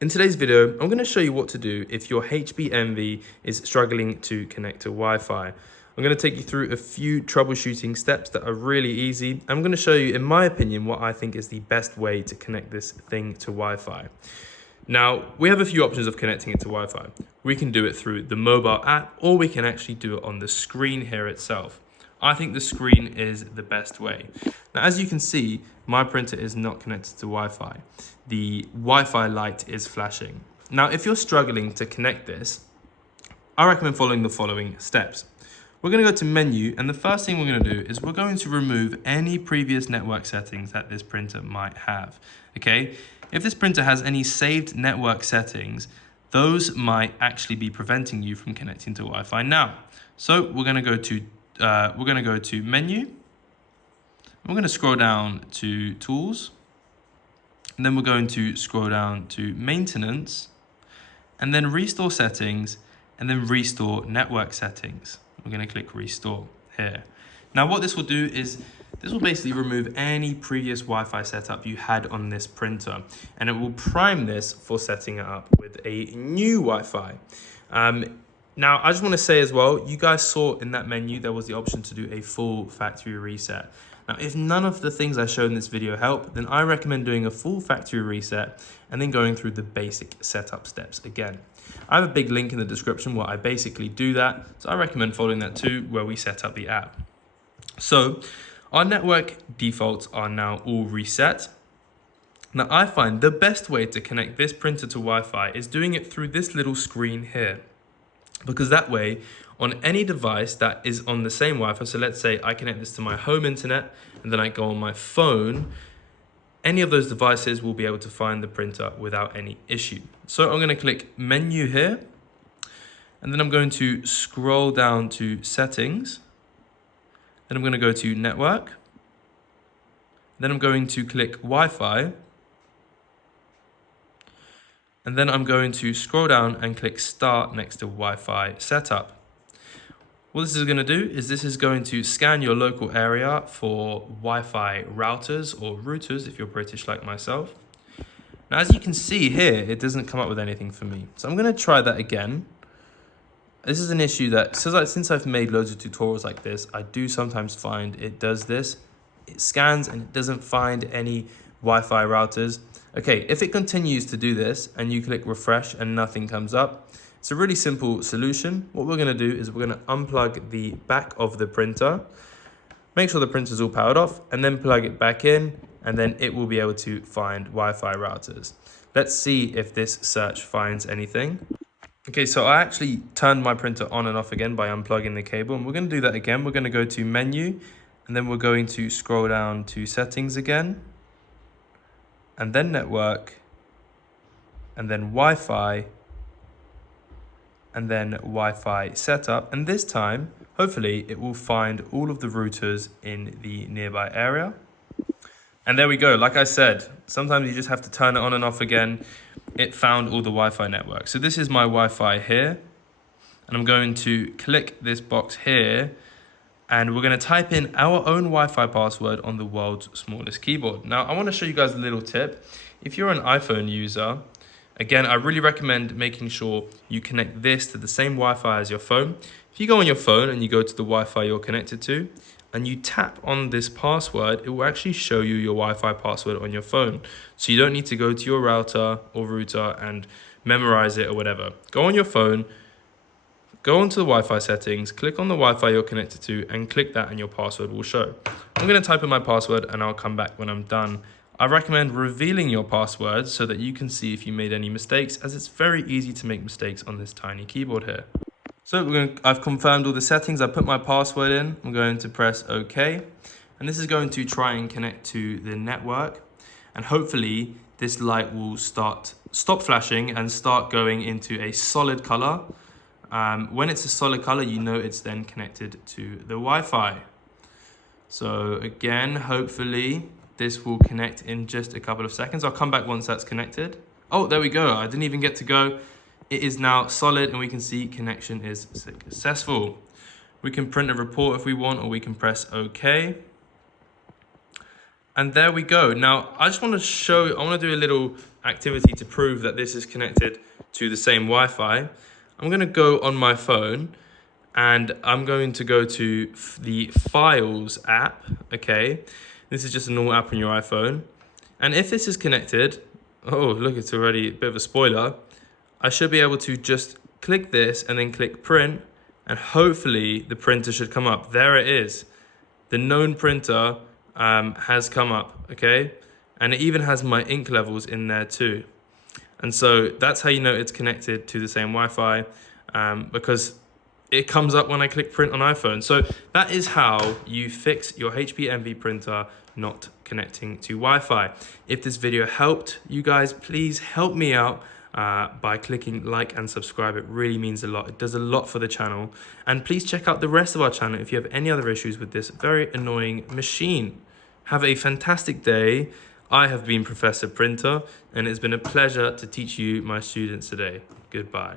In today's video, I'm going to show you what to do if your HP Envy is struggling to connect to Wi-Fi. I'm going to take you through a few troubleshooting steps that are really easy. I'm going to show you, in my opinion, what I think is the best way to connect this thing to Wi-Fi. Now, we have a few options of connecting it to Wi-Fi. We can do it through the mobile app, or we can actually do it on the screen here itself. I think the screen is the best way. Now, as you can see, my printer is not connected to Wi-Fi. The Wi-Fi light is flashing. Now, if you're struggling to connect this, I recommend following the following steps. We're going to go to menu, and the first thing we're going to do is we're going to remove any previous network settings that this printer might have. Okay, if this printer has any saved network settings, those might actually be preventing you from connecting to Wi-Fi now. So we're going to go to menu. We're going to scroll down to tools, and then we're going to scroll down to maintenance, and then restore settings, and then restore network settings. We're going to click restore here. Now what this will do is this will basically remove any previous Wi-Fi setup you had on this printer, and it will prime this for setting it up with a new Wi-Fi. Now, I just want to say as well, you guys saw in that menu, there was the option to do a full factory reset. Now, if none of the things I showed in this video help, then I recommend doing a full factory reset and then going through the basic setup steps again. I have a big link in the description where I basically do that. So I recommend following that too, where we set up the app. So our network defaults are now all reset. Now, I find the best way to connect this printer to Wi-Fi is doing it through this little screen here. Because that way, on any device that is on the same Wi-Fi, so let's say I connect this to my home internet and then I go on my phone, any of those devices will be able to find the printer without any issue. So I'm going to click menu here, and then I'm going to scroll down to settings. Then I'm going to go to network. Then I'm going to click Wi-Fi. And then I'm going to scroll down and click start next to Wi-Fi setup. What this is going to do is this is going to scan your local area for Wi-Fi routers or routers if you're British like myself. Now, as you can see here, it doesn't come up with anything for me. So I'm going to try that again. This is an issue that, since I've made loads of tutorials like this, I do sometimes find it does this. It scans and it doesn't find any Wi-Fi routers. Okay, if it continues to do this and you click refresh and nothing comes up, it's a really simple solution. What we're going to do is we're going to unplug the back of the printer, make sure the printer's all powered off, and then plug it back in, and then it will be able to find Wi-Fi routers. Let's see if this search finds anything. Okay, so I actually turned my printer on and off again by unplugging the cable, and we're going to do that again. We're going to go to menu, and then we're going to scroll down to settings again, and then network, and then Wi-Fi, and then Wi-Fi setup. And this time, hopefully, it will find all of the routers in the nearby area. And there we go. Like I said, sometimes you just have to turn it on and off again. It found all the Wi-Fi networks. So this is my Wi-Fi here. And I'm going to click this box here. And we're going to type in our own Wi-Fi password on the world's smallest keyboard. Now, I want to show you guys a little tip. If you're an iPhone user, again, I really recommend making sure you connect this to the same Wi-Fi as your phone. If you go on your phone and you go to the Wi-Fi you're connected to, and you tap on this password, it will actually show you your Wi-Fi password on your phone. So you don't need to go to your router or router and memorize it or whatever. Go on your phone, go onto the Wi-Fi settings, click on the Wi-Fi you're connected to, and click that and your password will show. I'm going to type in my password and I'll come back when I'm done. I recommend revealing your password so that you can see if you made any mistakes, as it's very easy to make mistakes on this tiny keyboard here. So I've confirmed all the settings. I put my password in. I'm going to press OK. And this is going to try and connect to the network. And hopefully this light will stop flashing and start going into a solid color. When it's a solid color, you know it's then connected to the Wi-Fi. So again, hopefully this will connect in just a couple of seconds. I'll come back once that's connected. Oh, there we go. I didn't even get to go. It is now solid and we can see connection is successful. We can print a report if we want, or we can press OK. And there we go. Now, I just want to show, I want to do a little activity to prove that this is connected to the same Wi-Fi, I'm going to go on my phone and I'm going to go to the Files app, okay? This is just a normal app on your iPhone. And if this is connected, oh, look, it's already a bit of a spoiler. I should be able to just click this and then click print, and hopefully the printer should come up. There it is. The known printer has come up, okay? And it even has my ink levels in there too. And so that's how you know it's connected to the same Wi-Fi, because it comes up when I click print on iPhone. So that is how you fix your HP Envy printer not connecting to Wi-Fi. If this video helped you guys, please help me out by clicking like and subscribe. It really means a lot. It does a lot for the channel. And please check out the rest of our channel if you have any other issues with this very annoying machine. Have a fantastic day. I have been Professor Printer, and it's been a pleasure to teach you, my students, today. Goodbye.